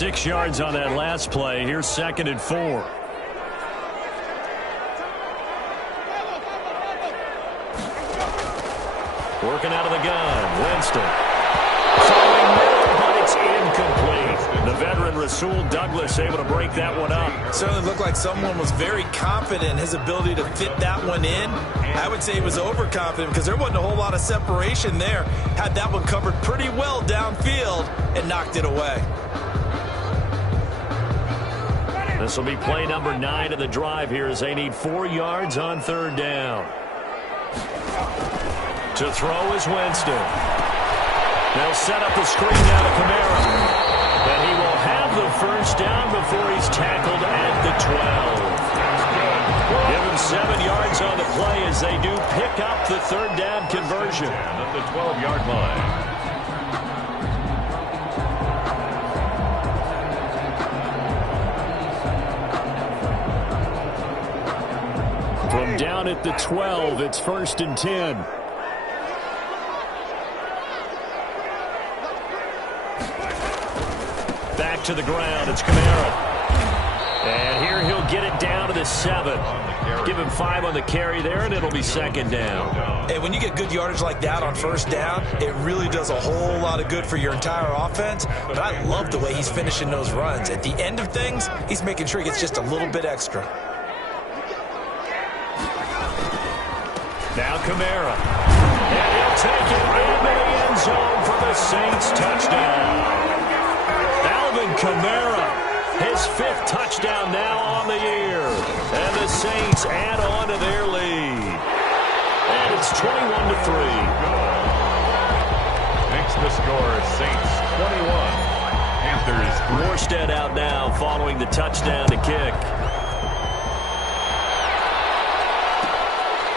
6 yards on that last play. Here's 2nd and 4. Working out of the gun. Winston. Throwing middle, but it's incomplete. The veteran Rasul Douglas able to break that one up. Certainly looked like someone was very confident in his ability to fit that one in. I would say he was overconfident because there wasn't a whole lot of separation there. Had that one covered pretty well downfield and knocked it away. This will be play number 9 of the drive here as they need 4 yards on 3rd down. To throw is Winston. They'll set up the screen down to Kamara. And he will have the first down before he's tackled at the 12. Give him 7 yards on the play as they do pick up the 3rd down conversion. At the 12-yard line. From down at the 12, it's 1st and 10. Back to the ground, it's Kamara. And here he'll get it down to the 7. Give him 5 on the carry there, and it'll be 2nd down. Hey, when you get good yardage like that on 1st down, it really does a whole lot of good for your entire offense. But I love the way he's finishing those runs. At the end of things, he's making sure he gets just a little bit extra. Now Kamara. And he'll take it into the end zone for the Saints touchdown. Alvin Kamara, his 5th touchdown now on the year. And the Saints add on to their lead. And it's 21-3. Makes the score Saints 21. Panthers 3. Morstead out now following the touchdown to kick.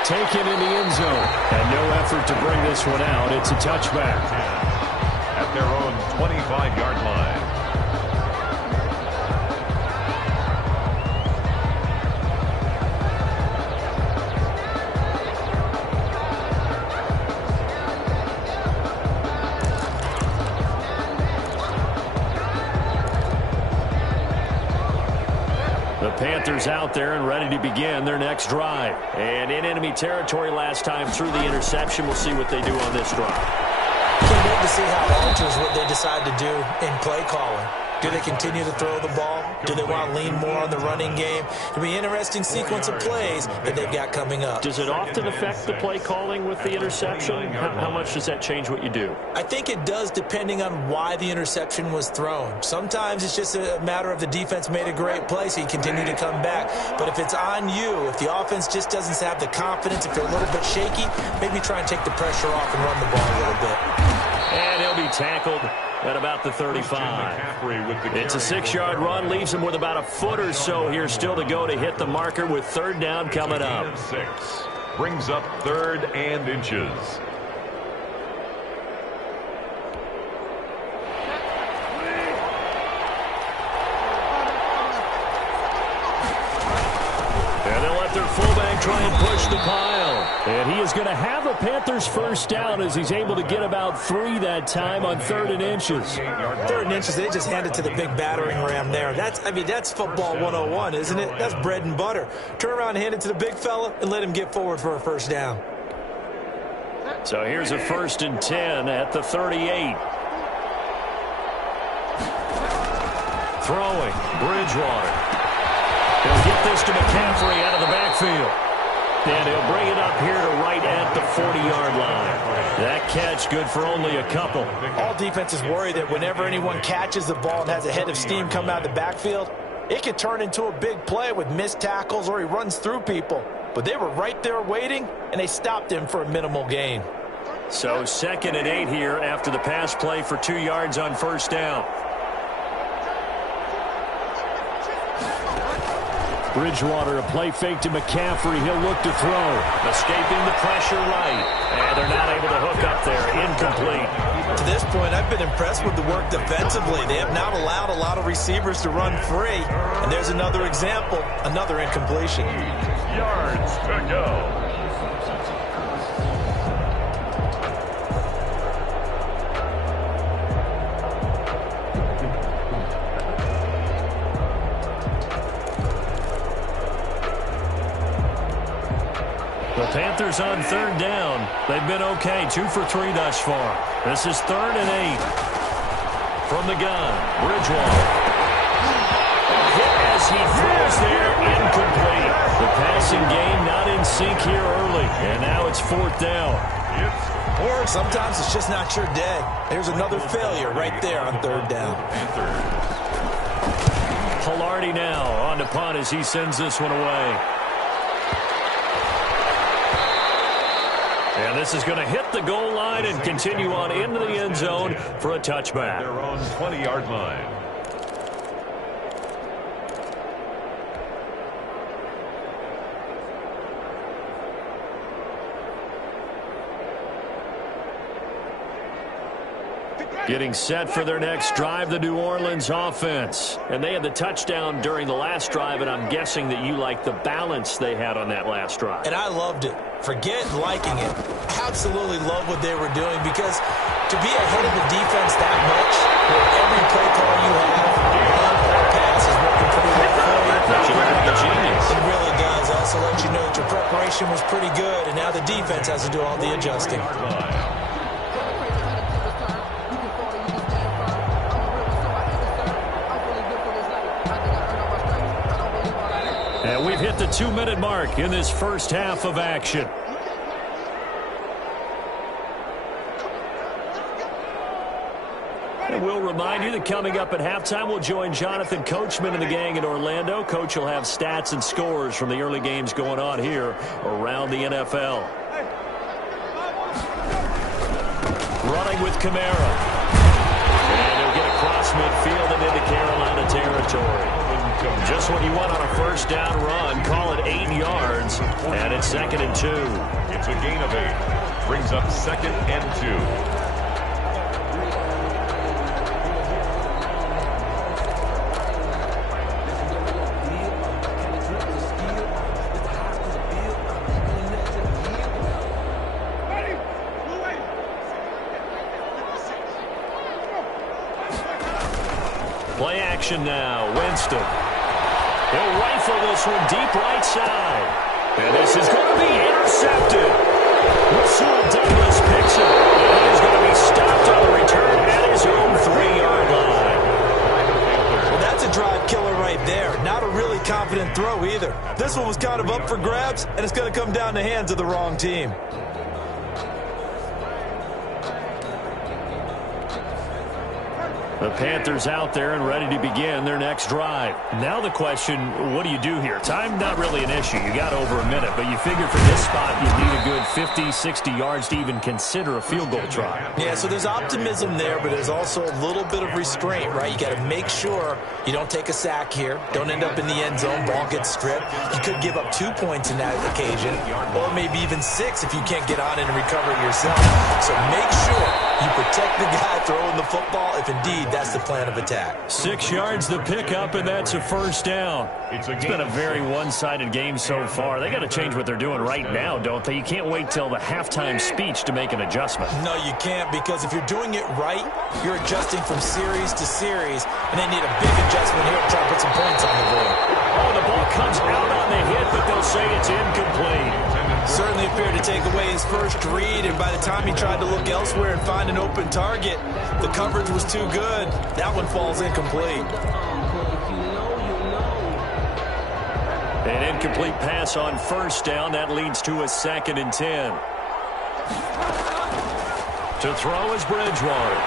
Taken in the end zone. And no effort to bring this one out. It's a touchback. At their own 25-yard line. Panthers out there and ready to begin their next drive. And in enemy territory last time through the interception. We'll see what they do on this drive. Can't wait to see how it alters what they decide to do in play calling. Do they continue to throw the ball? Do they want to lean more on the running game? It'll be an interesting sequence of plays that they've got coming up. Does it often affect the play calling with the interception? How much does that change what you do? I think it does depending on why the interception was thrown. Sometimes it's just a matter of the defense made a great play, so you continue to come back. But if it's on you, if the offense just doesn't have the confidence, if they're a little bit shaky, maybe try and take the pressure off and run the ball a little bit. And he'll be tackled at about the 35. It's a 6-yard run, leaves him with about a foot or so here still to go to hit the marker with 3rd down coming up. 6 brings up 3rd and inches. And they'll let their fullback try and push the pile. And he is going to have a Panthers first down as he's able to get about 3 that time on 3rd and inches. 3rd and inches, they just hand it to the big battering ram there. That's football 101, isn't it? That's bread and butter. Turn around and hand it to the big fella and let him get forward for a first down. So here's a 1st and 10 at the 38. Throwing, Bridgewater. He'll get this to McCaffrey out of the backfield. And he'll bring it up here to right at the 40-yard line. That catch good for only a couple. All defenses worry that whenever anyone catches the ball and has a head of steam come out of the backfield, it could turn into a big play with missed tackles or he runs through people. But they were right there waiting, and they stopped him for a minimal gain. So 2nd and 8 here after the pass play for 2 yards on 1st down. Bridgewater, a play fake to McCaffrey. He'll look to throw. Escaping the pressure right. And they're not able to hook up there. Incomplete. To this point, I've been impressed with the work defensively. They have not allowed a lot of receivers to run free. And there's another example, another incompletion. Yards to go. The Panthers on third down. They've been okay, 2 for 3 thus far. This is 3rd and 8. From the gun, Bridgewater. Hit as he throws there, incomplete. The passing game not in sync here early, and now it's 4th down. Or sometimes it's just not your day. There's another failure right there on 3rd down. Pilardi now on to punt as he sends this one away. And this is going to hit the goal line and continue on into the end zone for a touchback. Their own 20-yard line. Getting set for their next drive, the New Orleans offense. And they had the touchdown during the last drive, and I'm guessing that you like the balance they had on that last drive. And I loved it. Forget liking it. Absolutely love what they were doing, because to be ahead of the defense that much, where every play call you have, on pass is working pretty well for you. That you look like a genius. It really does. Also let you know that your preparation was pretty good, and now the defense has to do all the adjusting. And we've hit the 2-minute mark in this first half of action. And we'll remind you that coming up at halftime, we'll join Jonathan Coachman and the gang in Orlando. Coach will have stats and scores from the early games going on here around the NFL. Running with Kamara. And he'll get across midfield and into Carolina territory. Just what you want on a first down run. Call it 8 yards, and it's 2nd and 2. It's a gain of 8. Brings up 2nd and 2. Play action now. Winston. He'll rifle this one deep right side. And this is going to be intercepted. Rasul Douglas picks it. And he's going to be stopped on the return at his own 3-yard line. Well, that's a drive killer right there. Not a really confident throw either. This one was kind of up for grabs, and it's going to come down the hands of the wrong team. The Panthers out there and ready to begin their next drive. Now the question, what do you do here? Time not really an issue. You got over a minute, but you figure for this spot you need a good 50, 60 yards to even consider a field goal try. Yeah, so there's optimism there, but there's also a little bit of restraint, right? You got to make sure you don't take a sack here. Don't end up in the end zone. Ball gets stripped. You could give up 2 points in that occasion, or maybe even 6 if you can't get on it and recover it yourself. So make sure you protect the guy throwing the football if indeed that's the plan of attack. 6 yards the pickup, and that's a first down. It's been a very one-sided game so far. They got to change what they're doing right now, don't they? You can't wait till the halftime speech to make an adjustment. No, you can't, because if you're doing it right, you're adjusting from series to series, and they need a big adjustment here to try to put some points on the board. Oh, the ball comes out on the hit, but they'll say it's incomplete. Certainly appeared to take away his first read, and by the time he tried to look elsewhere and find an open target, the coverage was too good. That one falls incomplete. An incomplete pass on first down. That leads to a 2nd and 10. To throw is Bridgewater.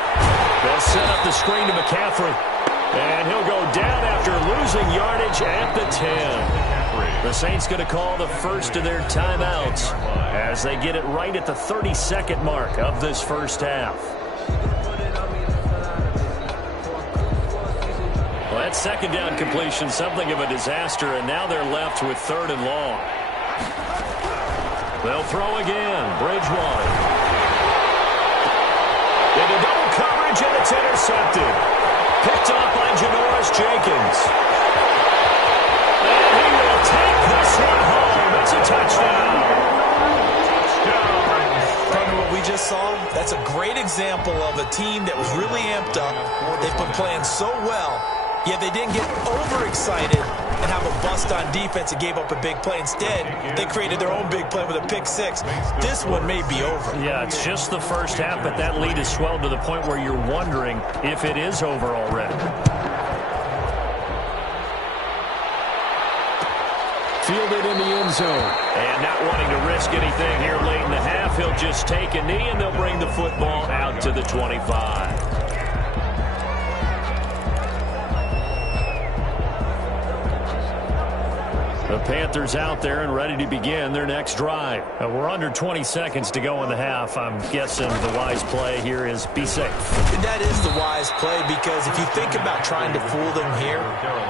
They'll set up the screen to McCaffrey. And he'll go down after losing yardage at the 10. The Saints going to call the first of their timeouts as they get it right at the 32nd mark of this first half. Well, that second down completion, something of a disaster, and now they're left with 3rd and long. They'll throw again. Bridgewater. Into double coverage, and it's intercepted. Picked off by Janoris Jenkins. And he will take this one home. It's a touchdown. Partner, what we just saw, that's a great example of a team that was really amped up. They've been playing so well, yet they didn't get overexcited, and how have a bust on defense and gave up a big play. Instead, they created their own big play with a pick six. This one may be over. Yeah, it's just the first half, but that lead has swelled to the point where you're wondering if it is over already. Fielded in the end zone. And not wanting to risk anything here late in the half, he'll just take a knee, and they'll bring the football out to the 25. The Panthers out there and ready to begin their next drive. We're under 20 seconds to go in the half. I'm guessing the wise play here is be safe. That is the wise play, because if you think about trying to fool them here,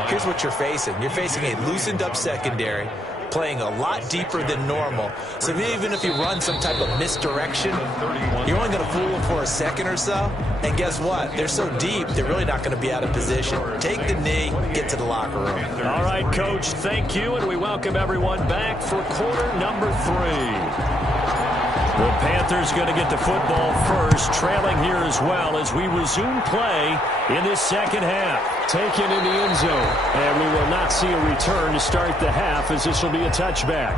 here's what you're facing. You're facing a loosened up secondary, playing a lot deeper than normal. So even if you run some type of misdirection, you're only going to fool them for a second or so. And guess what? They're so deep, they're really not going to be out of position. Take the knee, get to the locker room. All right, Coach, thank you, and we welcome everyone back for quarter number 3. The Panthers going to get the football first, trailing here as well as we resume play in this second half. Taken in the end zone. And we will not see a return to start the half, as this will be a touchback.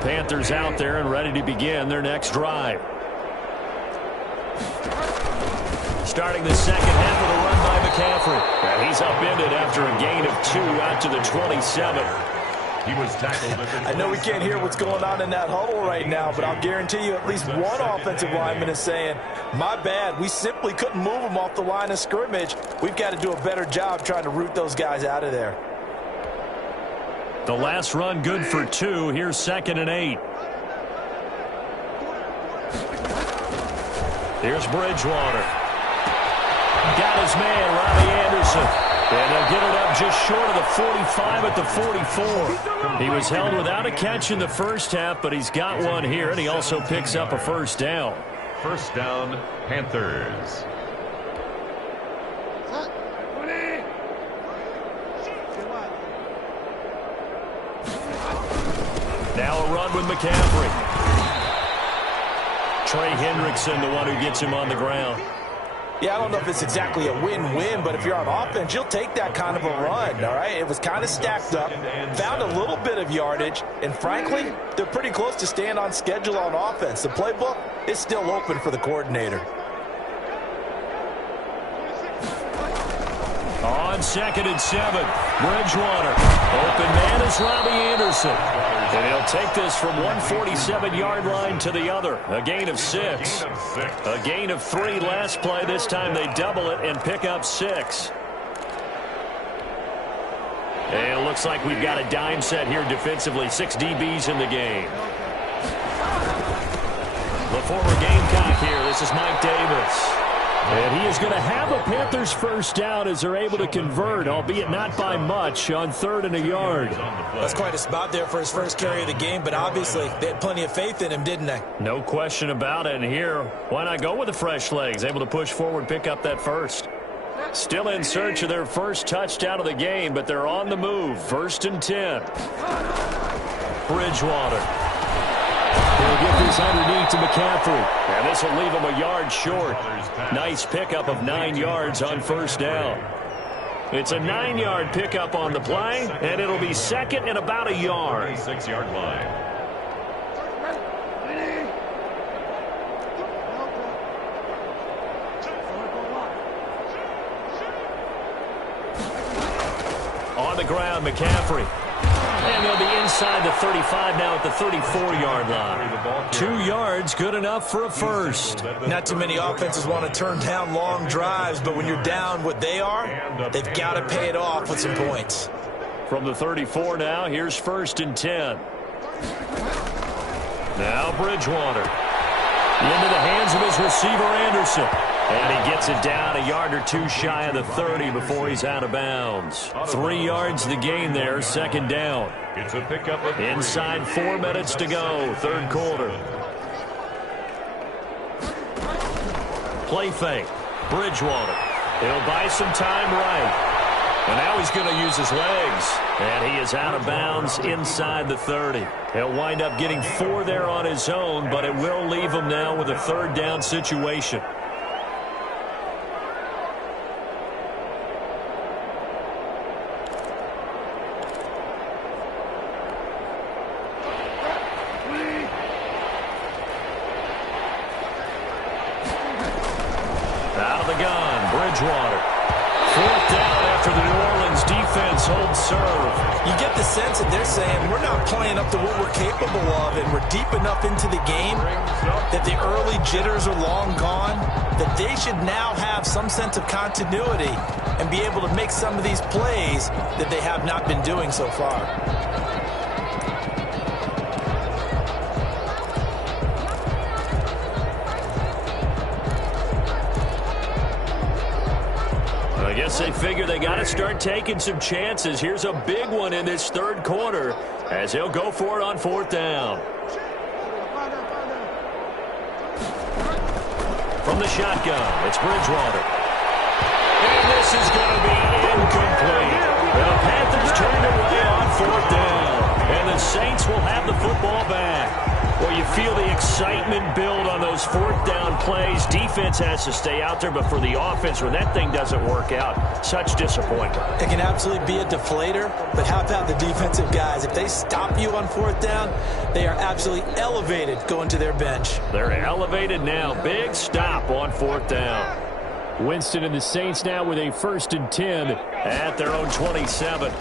Panthers out there and ready to begin their next drive. Starting the second half with a run by McCaffrey. And he's upended after a gain of 2 out to the 27. He was tackled. I know we can't hear what's going on in that huddle right now, but I'll guarantee you at least one offensive lineman is saying, my bad, we simply couldn't move them off the line of scrimmage. We've got to do a better job trying to root those guys out of there. The last run good for 2. Here's 2nd and 8. Here's Bridgewater. Got his man, Robbie Anderson. And they'll get it up just short of the 45 at the 44. He was held without a catch in the first half, but he's got one here, and he also picks up a first down. First down, Panthers. Now a run with McCaffrey. Trey Hendrickson, the one who gets him on the ground. Yeah, I don't know if it's exactly a win-win, but if you're on offense, you'll take that kind of a run, all right? It was kind of stacked up, found a little bit of yardage, and frankly, they're pretty close to staying on schedule on offense. The playbook is still open for the coordinator. On 2nd and 7, Bridgewater. Open man is Robbie Anderson. And he'll take this from 147-yard line to the other. A gain of 6. A gain of 3 last play. This time they double it and pick up 6. And it looks like we've got a dime set here defensively. 6 DBs in the game. The former Gamecock here. This is Mike Davis. And he is going to have a Panthers first down as they're able to convert, albeit not by much, on 3rd and a yard. That's quite a spot there for his first carry of the game, but obviously they had plenty of faith in him, didn't they? No question about it. And here, why not go with the fresh legs? Able to push forward, pick up that first. Still in search of their first touchdown of the game, but they're on the move. 1st and 10. Bridgewater. He'll get this underneath to McCaffrey. And this will leave him a yard short. Nice pickup of 9 yards on first down. It's a 9-yard pickup on the play, and it'll be 2nd and about a yard. 6-yard line. On the ground, McCaffrey. And they'll be inside the 35 now at the 34-yard line. 2 yards, good enough for a first. Not too many offenses want to turn down long drives, but when you're down what they are, they've got to pay it off with some points. From the 34 now, here's 1st and 10. Now Bridgewater. Into the hands of his receiver, Anderson. And he gets it down a yard or two shy of the 30 before he's out of bounds. 3 yards the gain there, second down. It's a pickup of 3. Inside 4 minutes to go, third quarter. Play fake. Bridgewater. He'll buy some time right. And now he's going to use his legs. And he is out of bounds inside the 30. He'll wind up getting 4 there on his own, but it will leave him now with a third down situation. Out of the gun, Bridgewater. 4th down after the New Orleans defense holds serve. You get the sense that they're saying we're not playing up to what we're capable of, and we're deep enough into the game that the early jitters are long gone, that they should now have some sense of continuity and be able to make some of these plays that they have not been doing so far. I guess they figure they got to start taking some chances. Here's a big one in this third quarter as he'll go for it on 4th down. From the shotgun, it's Bridgewater. And this is going to be incomplete. And the Panthers turned away on 4th down. And the Saints will have the football back. Well, you feel the excitement build on those 4th down plays. Defense has to stay out there, but for the offense, when that thing doesn't work out, such disappointment. It can absolutely be a deflator, but how about the defensive guys? If they stop you on 4th down, they are absolutely elevated going to their bench. They're elevated now. Big stop on 4th down. Winston and the Saints now with a 1st and 10 at their own 27.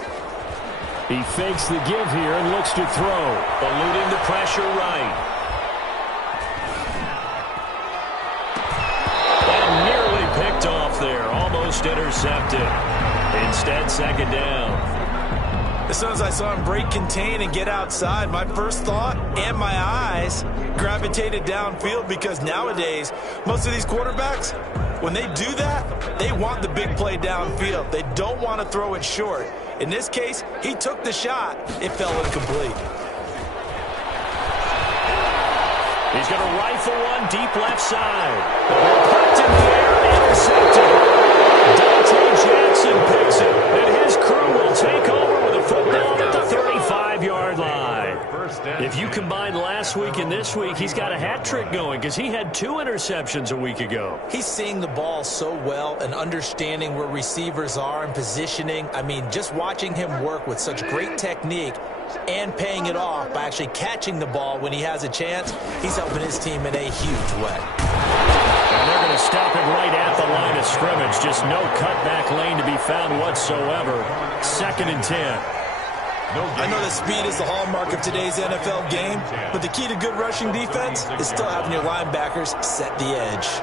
He fakes the give here and looks to throw. Eluding the pressure right. And nearly picked off there. Almost intercepted. Instead, second down. As soon as I saw him break contain and get outside, my first thought and my eyes gravitated downfield, because nowadays, most of these quarterbacks, when they do that, they want the big play downfield. They don't want to throw it short. In this case, he took the shot. It fell incomplete. He's going to rifle one deep left side. The ball popped in the air, intercepted. Dante Jackson picks it, and his crew will take over with a football at the 35-yard line. If you combine last week and this week, he's got a hat trick going because he had 2 interceptions a week ago. He's seeing the ball so well and understanding where receivers are and positioning. I mean, just watching him work with such great technique and paying it off by actually catching the ball when he has a chance, he's helping his team in a huge way. And they're going to stop him right at the line of scrimmage. Just no cutback lane to be found whatsoever. 2nd and 10. I know that speed is the hallmark of today's NFL game, but the key to good rushing defense is still having your linebackers set the edge.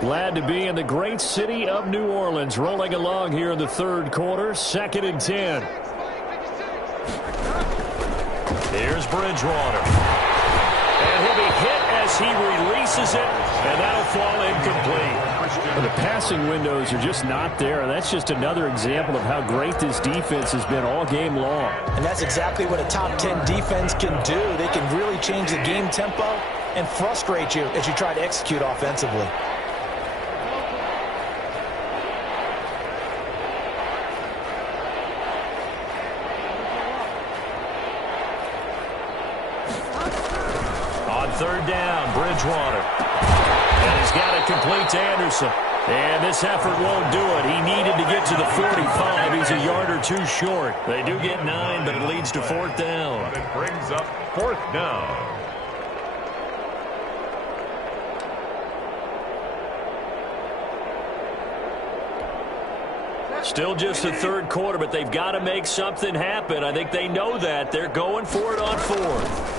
Glad to be in the great city of New Orleans, rolling along here in the third quarter. 2nd and 10. Here's Bridgewater. And he'll be hit as he releases it, and that'll fall incomplete. Well, the passing windows are just not there, and that's just another example of how great this defense has been all game long. And that's exactly what a top 10 defense can do. They can really change the game tempo and frustrate you as you try to execute offensively. Third down, Bridgewater. And he's got it complete to Anderson. And this effort won't do it. He needed to get to the 45. He's a yard or 2 short. They do get 9, but it leads to 4th down. But it brings up 4th down. Still just the third quarter, but they've got to make something happen. I think they know that. They're going for it on 4th.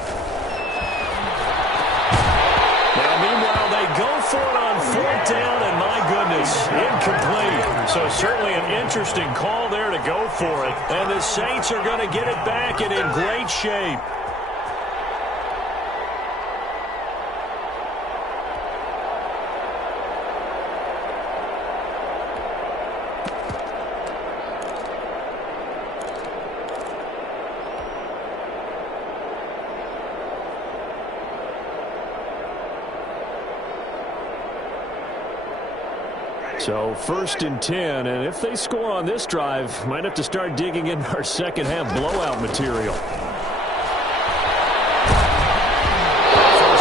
Now, meanwhile, they go for it on 4th down, and my goodness, pass, incomplete. So certainly an interesting call there to go for it. And the Saints are going to get it back and in great shape. So 1st and 10, and if they score on this drive, might have to start digging in our second half blowout material. First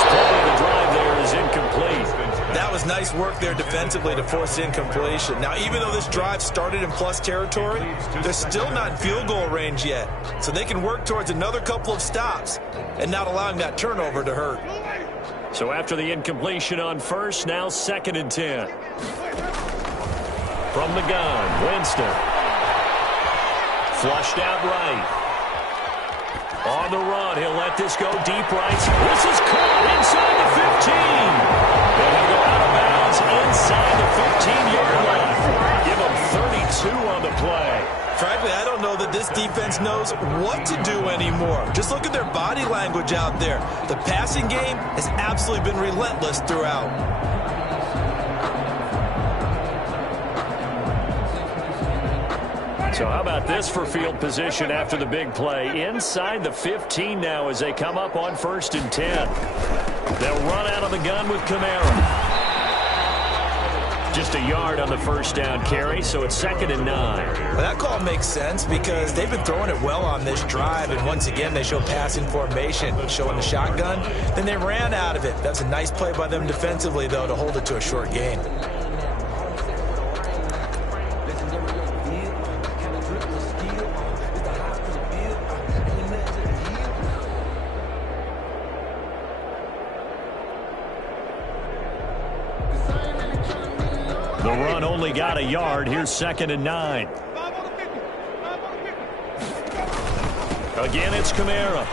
play of the drive there is incomplete. That was nice work there defensively to force incompletion. Now, even though this drive started in plus territory, they're still not in field goal range yet. So they can work towards another couple of stops and not allowing that turnover to hurt. So after the incompletion on first, now 2nd and 10. From the gun, Winston. Flushed out right. On the run, he'll let this go deep right. This is caught inside the 15. They're going to go out of bounds inside the 15-yard line. Give them 32 on the play. Frankly, I don't know that this defense knows what to do anymore. Just look at their body language out there. The passing game has absolutely been relentless throughout. So how about this for field position after the big play? Inside the 15 now as they come up on 1st and 10. They'll run out of the gun with Kamara. Just a yard on the first down carry, so it's 2nd and 9. Well, that call makes sense because they've been throwing it well on this drive, and once again they show passing formation, showing the shotgun. Then they ran out of it. That's a nice play by them defensively, though, to hold it to a short gain. The run only got a yard. Here's 2nd and 9. Again, it's Kamara.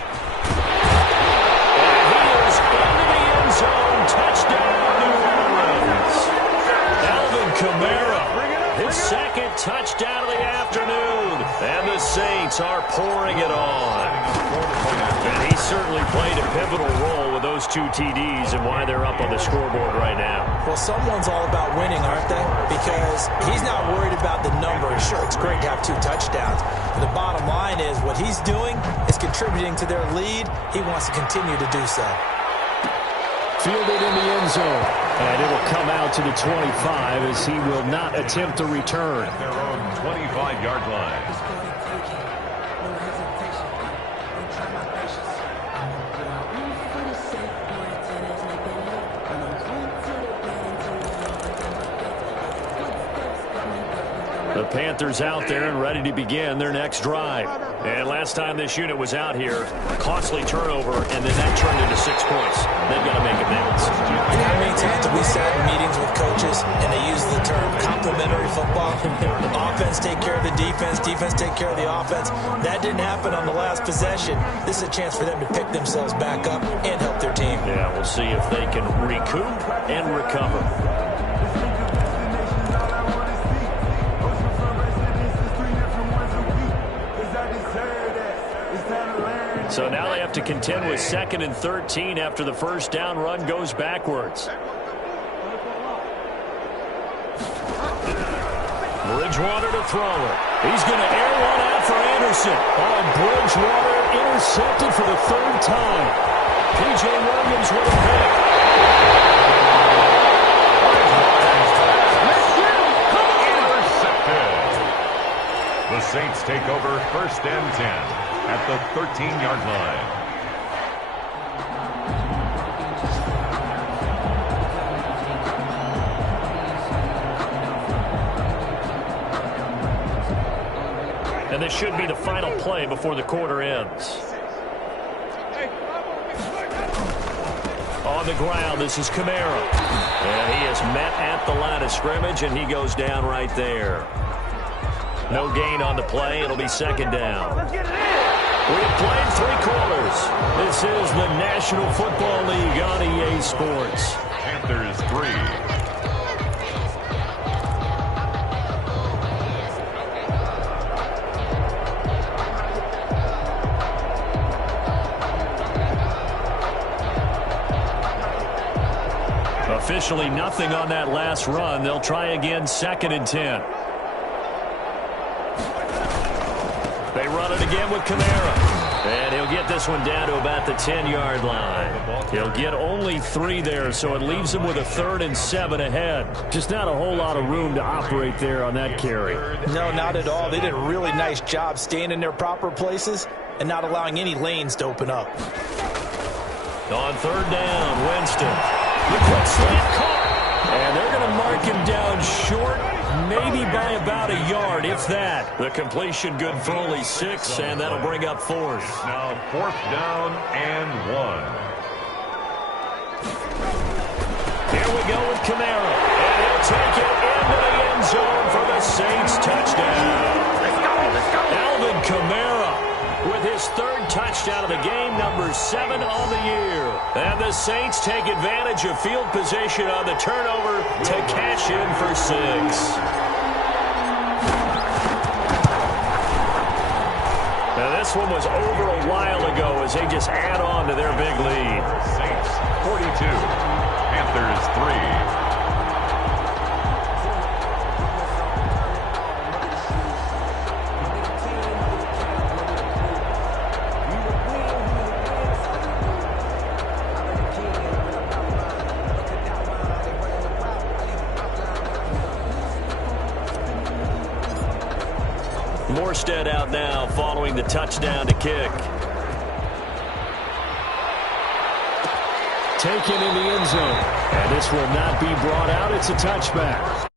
And he is into the end zone. Touchdown, New Orleans. Alvin Kamara, his 2nd touchdown of the afternoon. And the Saints are pouring it on. And he certainly played a pivotal role with those 2 TDs and why they're up on the scoreboard right now. Well, someone's all about winning, aren't they? Because he's not worried about the numbers. Sure, it's great to have 2 touchdowns. But the bottom line is what he's doing is contributing to their lead. He wants to continue to do so. Fielded in the end zone. And it'll come out to the 25 as he will not attempt to return. At their own 25-yard line. The Panthers out there and ready to begin their next drive. And last time this unit was out here, costly turnover, and then that turned into 6 points. They've got to make amends. You know how many times we sat in meetings with coaches and they use the term complementary football? Offense take care of the defense, defense take care of the offense. That didn't happen on the last possession. This is a chance for them to pick themselves back up and help their team. Yeah, we'll see if they can recoup and recover. So now they have to contend with 2nd and 13 after the first down run goes backwards. Bridgewater to throw it. He's going to air one out for Anderson. Bridgewater intercepted for the 3rd time. P.J. Williams with a pick. Intercepted. The Saints take over 1st and 10. At the 13-yard line. And this should be the final play before the quarter ends. On the ground, this is Kamara. And he is met at the line of scrimmage, and he goes down right there. No gain on the play. It'll be 2nd down. We have played 3 quarters. This is the National Football League on EA Sports. Panthers 3. Officially nothing on that last run. They'll try again, 2nd and 10. They run it again with Kamara. And he'll get this one down to about the 10-yard line. He'll get only 3 there, so it leaves him with a 3rd and 7 ahead. Just not a whole lot of room to operate there on that carry. No, not at all. They did a really nice job staying in their proper places and not allowing any lanes to open up. On 3rd down, Winston. The quick slant caught. And they're going to mark him down short, maybe by about a yard, if that. The completion good for only 6, and that'll bring up 4th. Now 4th down and 1. Here we go with Kamara. And he'll take it into the end zone for the Saints touchdown. Let's go. Alvin Kamara with his 3rd touchdown of the game, number 7 on the year. And the Saints take advantage of field position on the turnover to cash in for 6. Now this one was over a while ago as they just add on to their big lead. Saints 42, Panthers 3. Morstead out now following the touchdown to kick. Taken in the end zone. And this will not be brought out. It's a touchback.